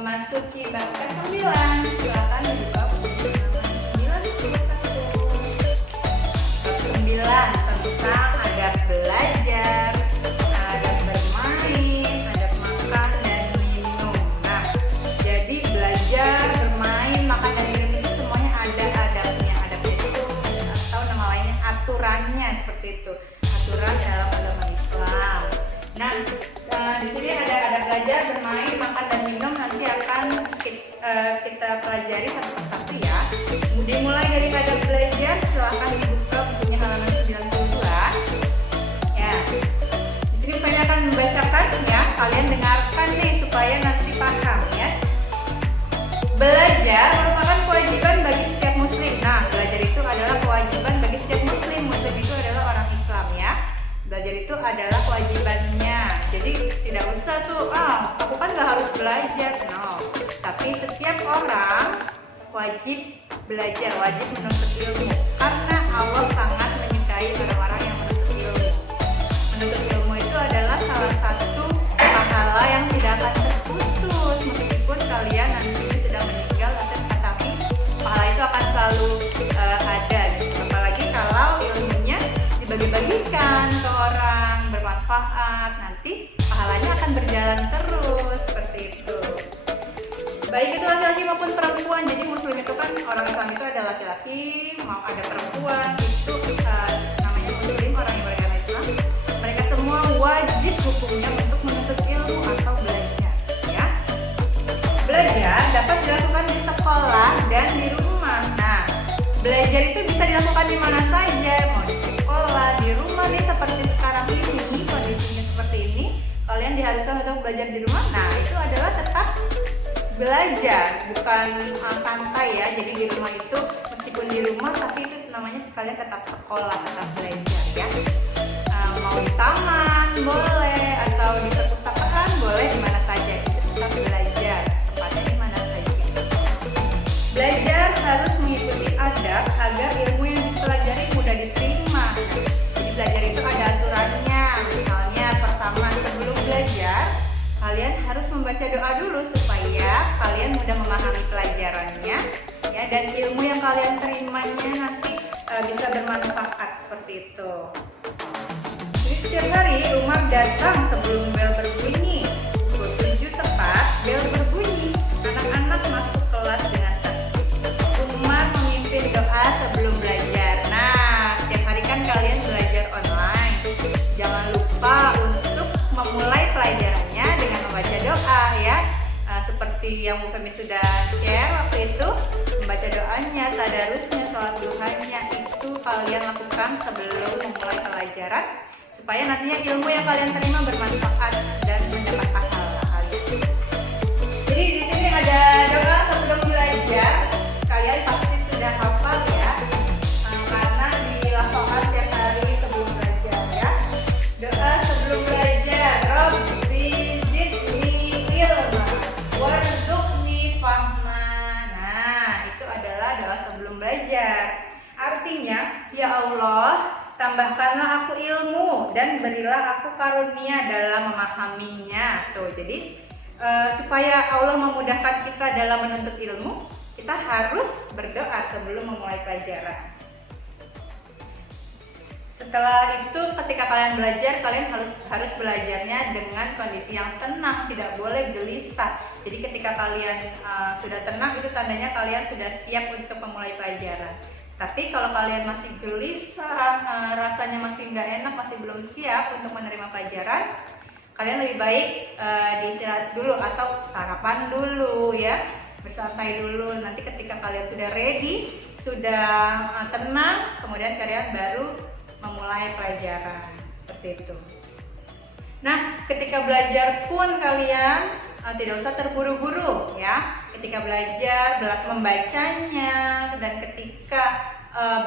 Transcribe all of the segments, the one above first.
memasuki bab ke-9. Silakan dibuka buku halaman 91. Bab 9 tentang adab belajar, adab bermain, adab makan dan minum. Nah, jadi belajar, bermain, makan dan minum itu semuanya ada adabnya. Adabnya itu atau nama lainnya aturannya seperti itu. Aturan dalam agama Islam. Nah, di sini ada adab belajar, bermain, makan dan minum, nanti akan kita pelajari satu persatu ya. Dimulai dari adab belajar, silahkan dibuka bukunya halaman 92. Ya, di sini saya akan membacakan ya, kalian dengarkan nih supaya nanti paham ya. Belajar merupakan kewajiban bagi setiap muslim. Nah, belajar itu adalah kewajiban bagi setiap muslim. Muslim itu adalah orang Islam ya. Belajar itu adalah kewajibannya. Jadi tidak usah tuh, aku kan gak harus belajar. No, tapi setiap orang wajib belajar, wajib menuntut ilmu. Karena Allah sangat menyukai orang-orang yang menuntut ilmu. Menuntut ilmu itu adalah salah satu pahala yang tidak akan terputus meskipun kalian nanti sudah meninggal, tapi pahala itu akan selalu ada. Apalagi kalau ilmunya dibagi-bagikan ke orang, bermanfaat, nanti pahalanya akan berjalan terus seperti itu. Baik itu laki-laki maupun perempuan. Jadi muslim itu kan, orang Islam itu ada laki-laki, mau ada perempuan, itu namanya muslim, orang yang beragama Islam. Mereka semua wajib hukumnya untuk menuntut ilmu atau belajar ya. Belajar dapat dilakukan di sekolah dan di rumah. Nah, belajar itu bisa dilakukan di mana saja, mau di sekolah, di rumah nih seperti sekarang ini, kondisinya seperti ini, kalian diharuskan untuk belajar di rumah. Nah, itu adalah tetap belajar, bukan santai ya. Jadi di rumah itu, meskipun di rumah, tapi itu namanya kalian tetap sekolah, tetap belajar ya. Mau di taman boleh, atau di perpustakaan boleh, di mana saja itu tetap belajar, tempatnya di mana saja. Belajar harus mengikuti adab agar ilmu yang dipelajari mudah diterima. Jadi belajar itu ada aturannya. Misalnya pertama, sebelum belajar kalian harus membaca doa dulu supaya kalian mudah memahami pelajarannya ya, dan ilmu yang kalian terimanya nanti bisa bermanfaat seperti itu. Jadi setiap hari Umar datang sebelum bel berbunyi. Pukul 7 tepat bel berbunyi. Anak-anak masuk kelas dengan tertib. Umar memimpin doa sebelum belajar. Nah, setiap hari kan kalian belajar online. Jangan lupa untuk memulai pelajarannya dengan membaca doa ya. Seperti yang Bu Femi sudah share waktu itu, membaca doanya, tadarusnya, sholat duhanya, itu kalian lakukan sebelum memulai pelajaran supaya nantinya ilmu yang kalian terima bermanfaat dan mendapat pahala kalian. Jadi di sini ada doa sebelum belajar, kalian pasti sudah hafal ya, karena dilafalkan setiap hari sebelum belajar ya. Doa sebelum belajar, Rabbi zidni ilma warzuqni fahma. Nah, itu adalah doa sebelum belajar. Artinya, ya Allah, tambahkanlah aku ilmu dan berilah aku karunia dalam memahaminya. Tuh, jadi supaya Allah memudahkan kita dalam menuntut ilmu, kita harus berdoa sebelum memulai pelajaran. Setelah itu, ketika kalian belajar, kalian harus belajarnya dengan kondisi yang tenang, tidak boleh gelisah. Jadi ketika kalian sudah tenang, itu tandanya kalian sudah siap untuk memulai pelajaran. Tapi kalau kalian masih gelisah, rasanya masih nggak enak, masih belum siap untuk menerima pelajaran, kalian lebih baik diistirahat dulu atau sarapan dulu ya, bersantai dulu. Nanti ketika kalian sudah ready, sudah tenang, kemudian kalian baru memulai pelajaran seperti itu. Nah, ketika belajar pun kalian tidak usah terburu-buru ya. Ketika belajar, membacanya, dan ketika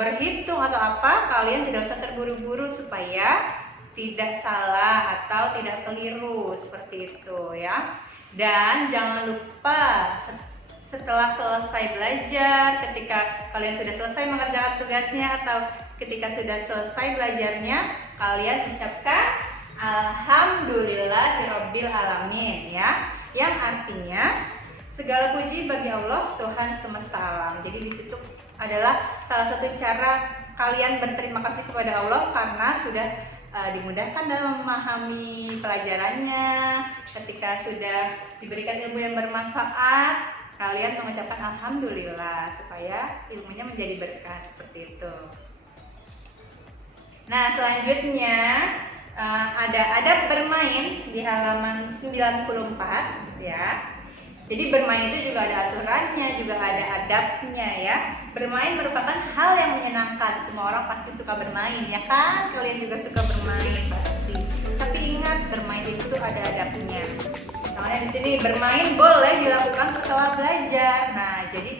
berhitung atau apa, kalian tidak usah terburu-buru supaya tidak salah atau tidak keliru seperti itu ya. Dan jangan lupa setelah selesai belajar, ketika kalian sudah selesai mengerjakan tugasnya atau ketika sudah selesai belajarnya, kalian ucapkan Alhamdulillahirabbil alamin ya. Yang artinya Segala puji bagi Allah Tuhan semesta alam. Jadi di situ adalah salah satu cara kalian berterima kasih kepada Allah karena sudah dimudahkan dalam memahami pelajarannya. Ketika sudah diberikan ilmu yang bermanfaat, kalian mengucapkan alhamdulillah supaya ilmunya menjadi berkah seperti itu. Nah, selanjutnya ada adab bermain di halaman 94 ya. Jadi bermain itu juga ada aturannya, juga ada adabnya ya. Bermain merupakan hal yang menyenangkan. Semua orang pasti suka bermain, ya kan? Kalian juga suka bermain pasti. Tapi ingat, bermain itu ada adabnya. Namanya di sini bermain boleh dilakukan setelah belajar. Nah, jadi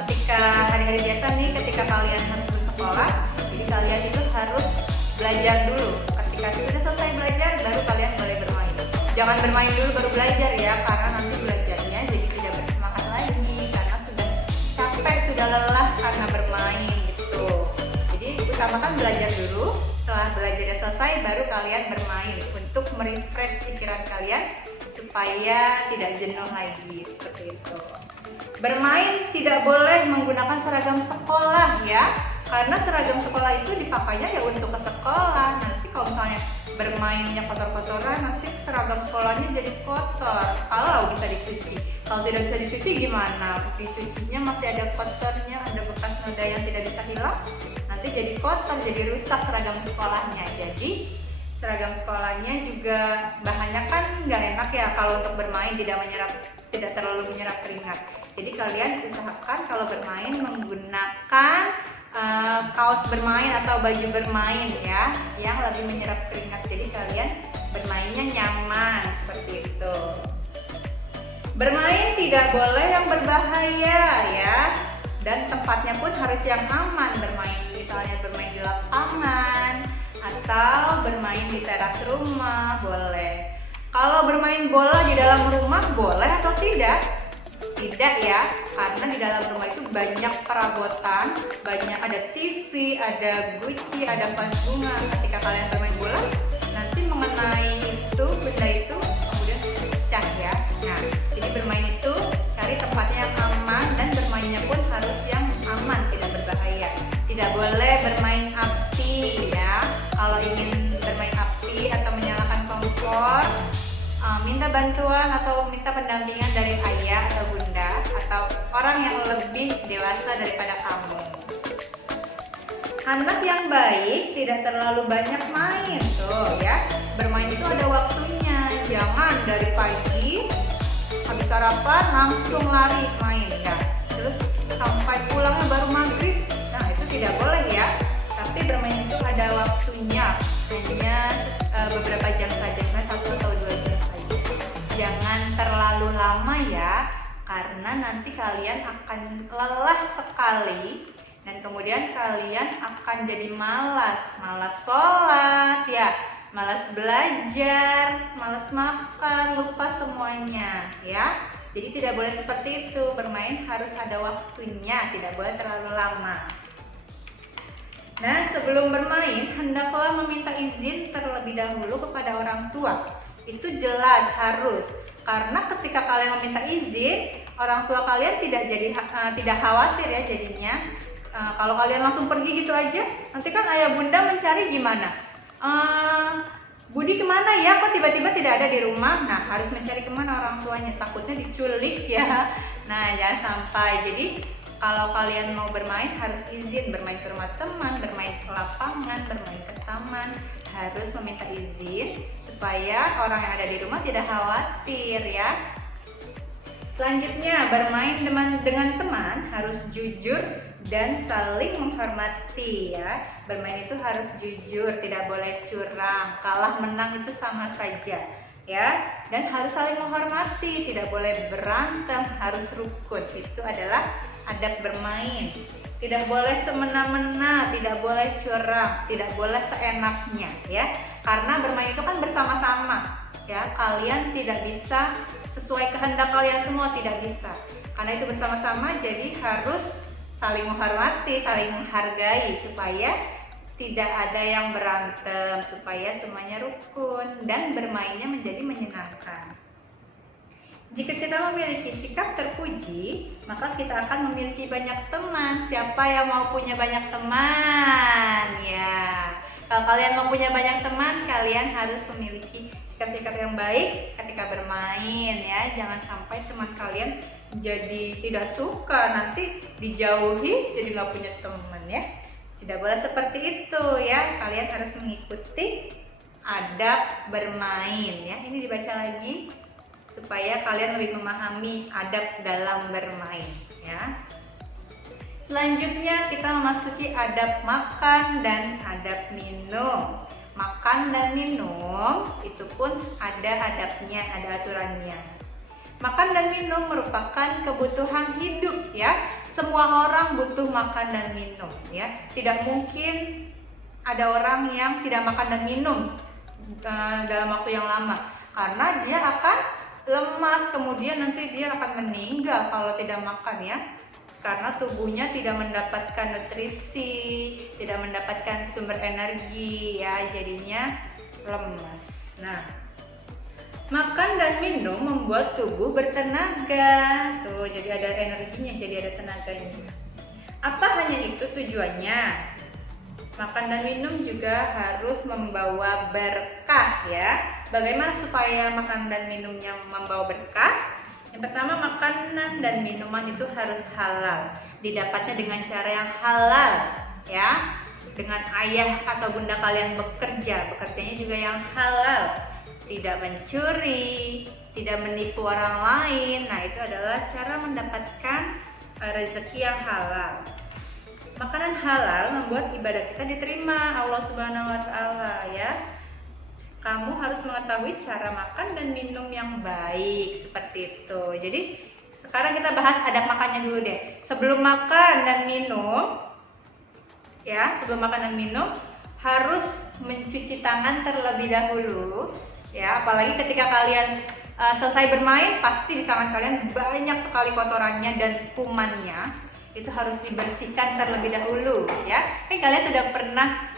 ketika hari-hari biasa nih, ketika kalian harus bersekolah, jadi kalian itu harus belajar dulu. Ketika sudah selesai belajar, baru kalian boleh bermain. Jangan bermain dulu baru belajar ya, karena nanti belajarnya jadi tidak bersemangat lagi karena sudah capek, sudah lelah karena bermain gitu. Jadi utamakan belajar dulu. Setelah belajarnya selesai, baru kalian bermain untuk merefresh pikiran kalian supaya tidak jenuh lagi seperti itu. Bermain tidak boleh menggunakan seragam sekolah ya, karena seragam sekolah itu dipakainya ya untuk ke sekolah. Nanti kalau misalnya bermainnya kotor-kotoran, nanti seragam sekolahnya jadi kotor kalau bisa dicuci. Kalau tidak bisa dicuci gimana? Dicucinya masih ada kotornya, ada bekas noda yang tidak bisa hilang, nanti jadi kotor, jadi rusak seragam sekolahnya. Jadi seragam sekolahnya juga bahannya kan nggak enak ya kalau untuk bermain, tidak terlalu menyerap keringat. Jadi kalian usahakan kalau bermain menggunakan kaos bermain atau baju bermain ya, yang lebih menyerap keringat. Jadi kalian bermainnya nyaman seperti itu. Bermain tidak boleh yang berbahaya ya, dan tempatnya pun harus yang aman. Bermain misalnya bermain di lapangan atau bermain di teras rumah boleh. Kalau bermain bola di dalam rumah boleh atau tidak? Tidak ya, karena di dalam rumah itu banyak perabotan, banyak ada TV, ada guci, ada vas bunga. Ketika kalian bermain bola, nanti mengenai itu, benda itu kemudian pecah ya. Nah, jadi bermain itu cari tempatnya yang aman dan bermainnya pun harus yang aman, tidak berbahaya. Tidak boleh bermain api ya. Kalau ingin bermain api atau menyalakan kompor, minta bantuan atau minta pendampingan dari ayah atau bunda atau orang yang lebih dewasa daripada kamu. Anak yang baik tidak terlalu banyak main tuh ya. Bermain itu ada waktunya. Jangan dari pagi habis sarapan langsung lari main ya. Terus sampai pulangnya baru maghrib. Nah, itu tidak boleh ya. Tapi bermain itu ada waktunya. Hanya beberapa jam saja, 1 atau 2 jam. Jangan terlalu lama ya, karena nanti kalian akan lelah sekali dan kemudian kalian akan jadi malas sholat ya, malas belajar, malas makan, lupa semuanya ya. Jadi tidak boleh seperti itu. Bermain harus ada waktunya, tidak boleh terlalu lama. Nah, sebelum bermain hendaklah meminta izin terlebih dahulu kepada orang tua. Itu jelas harus, karena ketika kalian meminta izin, orang tua kalian tidak khawatir ya jadinya. Kalau kalian langsung pergi gitu aja, nanti kan ayah bunda mencari gimana? Budi kemana ya? Kok tiba-tiba tidak ada di rumah? Nah, harus mencari kemana orang tuanya? Takutnya diculik ya. Nah, jangan sampai. Jadi kalau kalian mau bermain harus izin, bermain ke rumah teman, bermain ke lapangan, bermain ke taman, harus meminta izin supaya orang yang ada di rumah tidak khawatir ya. Selanjutnya, bermain dengan teman harus jujur dan saling menghormati ya. Bermain itu harus jujur, tidak boleh curang, kalah menang itu sama saja ya. Dan harus saling menghormati, tidak boleh berantem, harus rukun. Itu adalah adab bermain. Tidak boleh semena-mena, tidak boleh curang, tidak boleh seenaknya ya. Karena bermain itu kan bersama-sama ya. Kalian tidak bisa sesuai kehendak kalian semua, tidak bisa. Karena itu bersama-sama, jadi harus saling menghormati, saling menghargai supaya tidak ada yang berantem, supaya semuanya rukun dan bermainnya menjadi menyenangkan. Jika kita memiliki sikap terpuji, maka kita akan memiliki banyak teman. Siapa yang mau punya banyak teman? Ya, kalau kalian mau punya banyak teman, kalian harus memiliki sikap-sikap yang baik ketika bermain ya. Jangan sampai teman kalian jadi tidak suka, nanti dijauhi jadi nggak punya teman ya. Tidak boleh seperti itu ya. Kalian harus mengikuti adab bermain ya. Ini dibaca lagi supaya kalian lebih memahami adab dalam bermain ya. Selanjutnya kita memasuki adab makan dan adab minum. Makan dan minum itu pun ada adabnya, ada aturannya. Makan dan minum merupakan kebutuhan hidup ya. Semua orang butuh makan dan minum ya. Tidak mungkin ada orang yang tidak makan dan minum dalam waktu yang lama, karena dia akan lemas, kemudian nanti dia akan meninggal kalau tidak makan ya, karena tubuhnya tidak mendapatkan nutrisi, tidak mendapatkan sumber energi ya, jadinya lemas. Nah, makan dan minum membuat tubuh bertenaga. Tuh, jadi ada energinya, jadi ada tenaganya. Apa hanya itu tujuannya? Makan dan minum juga harus membawa berkah ya. Bagaimana supaya makan dan minumnya membawa berkah? Yang pertama, makanan dan minuman itu harus halal. Didapatnya dengan cara yang halal ya. Dengan ayah atau bunda kalian bekerjanya juga yang halal. Tidak mencuri, tidak menipu orang lain. Nah, itu adalah cara mendapatkan rezeki yang halal. Makanan halal membuat ibadah kita diterima Allah Subhanahu wa Ta'ala ya. Kamu harus mengetahui cara makan dan minum yang baik seperti itu. Jadi sekarang kita bahas adab makannya dulu deh. Sebelum makan dan minum ya, sebelum makan dan minum harus mencuci tangan terlebih dahulu ya. Apalagi ketika kalian selesai bermain, pasti di tangan kalian banyak sekali kotorannya dan kumannya. Itu harus dibersihkan terlebih dahulu ya. Kan kalian sudah pernah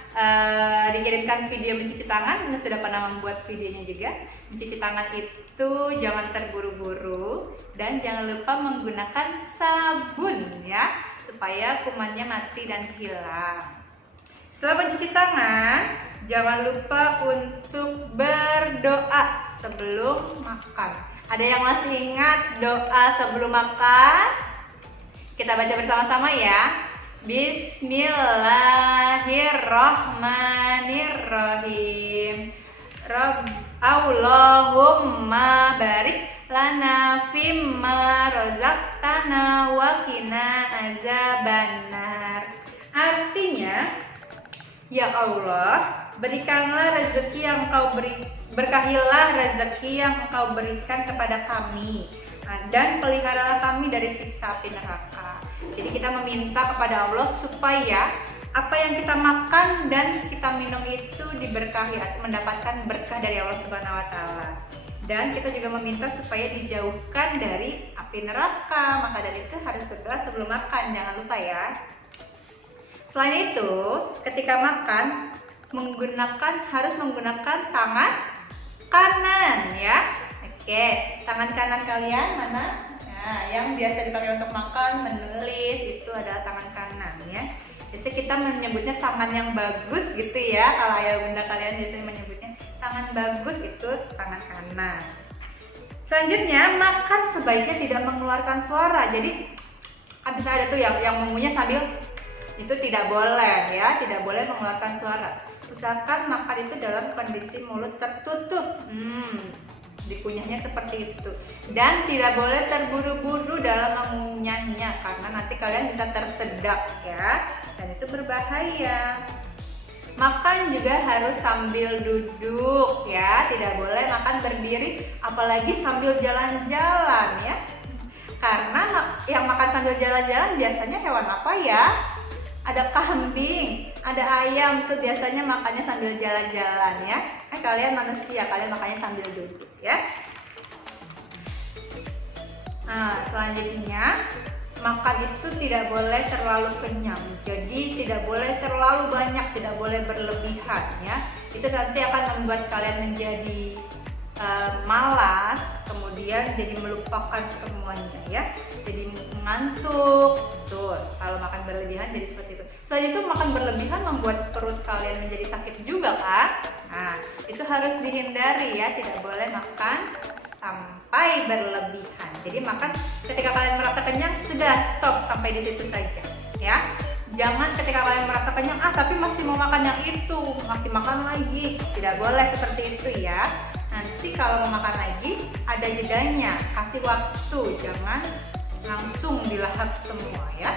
dikirimkan video mencuci tangan, sudah pernah membuat videonya juga. Mencuci tangan itu jangan terburu-buru dan jangan lupa menggunakan sabun ya, supaya kumannya mati dan hilang. Setelah mencuci tangan, jangan lupa untuk berdoa sebelum makan. Ada yang masih ingat doa sebelum makan? Kita baca bersama-sama ya. Bismillahirrahmanirrahim. Allahumma barik lana fimma razaqtana wa qina azabannar. Artinya, ya Allah, berikanlah rezeki yang Engkau berkahilah rezeki yang Engkau berikan kepada kami, dan peliharalah kami dari siksa api neraka. Jadi kita meminta kepada Allah supaya apa yang kita makan dan kita minum itu diberkahi atau mendapatkan berkah dari Allah Subhanahu wa Ta'ala. Dan kita juga meminta supaya dijauhkan dari api neraka. Maka dari itu harus berdoa sebelum makan, jangan lupa ya. Selain itu, ketika makan harus menggunakan tangan kanan ya. Oke, tangan kanan kalian mana? Nah, yang biasa dipakai untuk makan, menulis, itu adalah tangan kanan ya. Biasanya kita menyebutnya tangan yang bagus gitu ya. Kalau ayah bunda kalian biasanya menyebutnya tangan bagus, itu tangan kanan. Selanjutnya, makan sebaiknya tidak mengeluarkan suara. Jadi kan bisa ada tuh yang mengunyah sambil, itu tidak boleh ya, tidak boleh mengeluarkan suara. Usahakan makan itu dalam kondisi mulut tertutup. Dikunyahnya seperti itu, dan tidak boleh terburu-buru dalam mengunyahnya karena nanti kalian bisa tersedak ya, dan itu berbahaya. Makan juga harus sambil duduk ya, tidak boleh makan berdiri, apalagi sambil jalan-jalan ya, karena yang makan sambil jalan-jalan biasanya hewan apa ya? Ada kambing, ada ayam, itu biasanya makannya sambil jalan-jalan ya. Kalian manusia, kalian makannya sambil duduk ya. Nah, selanjutnya makan itu tidak boleh terlalu kenyang. Jadi tidak boleh terlalu banyak, tidak boleh berlebihan ya. Itu nanti akan membuat kalian menjadi malas, kemudian jadi melupakan semuanya ya, jadi ngantuk. Tuh, kalau makan berlebihan jadi seperti itu. Selain itu makan berlebihan membuat perut kalian menjadi sakit juga kan? Nah, itu harus dihindari ya, tidak boleh makan sampai berlebihan. Jadi makan ketika kalian merasa kenyang, sudah stop sampai di situ saja ya. Jangan ketika kalian merasa kenyang, tapi masih mau makan yang itu, masih makan lagi. Tidak boleh seperti itu ya. Nanti kalau mau makan lagi, ada jedanya, kasih waktu, jangan langsung dilahap semua ya.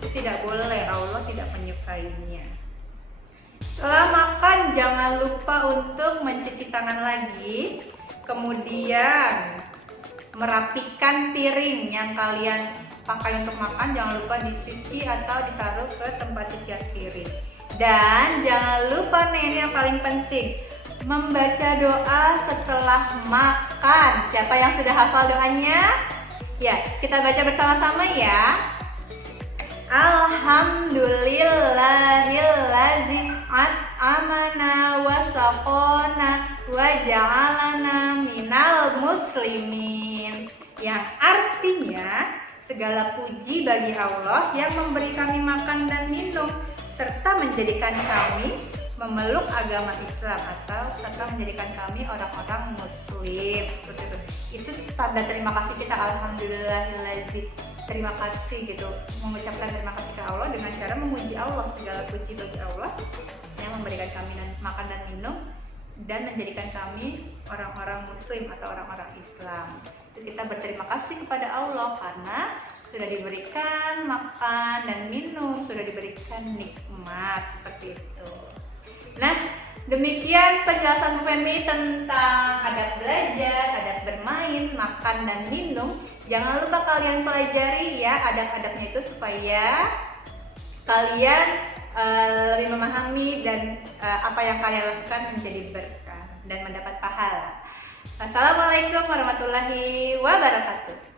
Itu tidak boleh, Allah tidak menyukainya. Setelah makan, jangan lupa untuk mencuci tangan lagi. Kemudian merapikan piring yang kalian pakai untuk makan, jangan lupa dicuci atau ditaruh ke tempat cucian piring. Dan jangan lupa nih, ini yang paling penting, membaca doa setelah makan. Siapa yang sudah hafal doanya? Ya, kita baca bersama-sama ya. Alhamdulillahillazi at'amana wa saqona wa ja'alana minal muslimin. Yang artinya, segala puji bagi Allah yang memberi kami makan dan minum serta menjadikan kami memeluk agama Islam atau serta menjadikan kami orang-orang muslim. Seperti itu. Itu tanda terima kasih kita, alhamdulillahilladzi. Terima kasih gitu, mengucapkan terima kasih ke Allah dengan cara memuji Allah. Segala puji bagi Allah yang memberikan kami makan dan minum dan menjadikan kami orang-orang muslim atau orang-orang Islam. Kita berterima kasih kepada Allah karena sudah diberikan makan dan minum, sudah diberikan nikmat seperti itu. Nah, demikian penjelasan Bu Femi tentang adab belajar, adab bermain, makan dan minum. Jangan lupa kalian pelajari ya adab-adabnya itu supaya kalian lebih memahami dan apa yang kalian lakukan menjadi berkah dan mendapat pahala. Wassalamualaikum warahmatullahi wabarakatuh.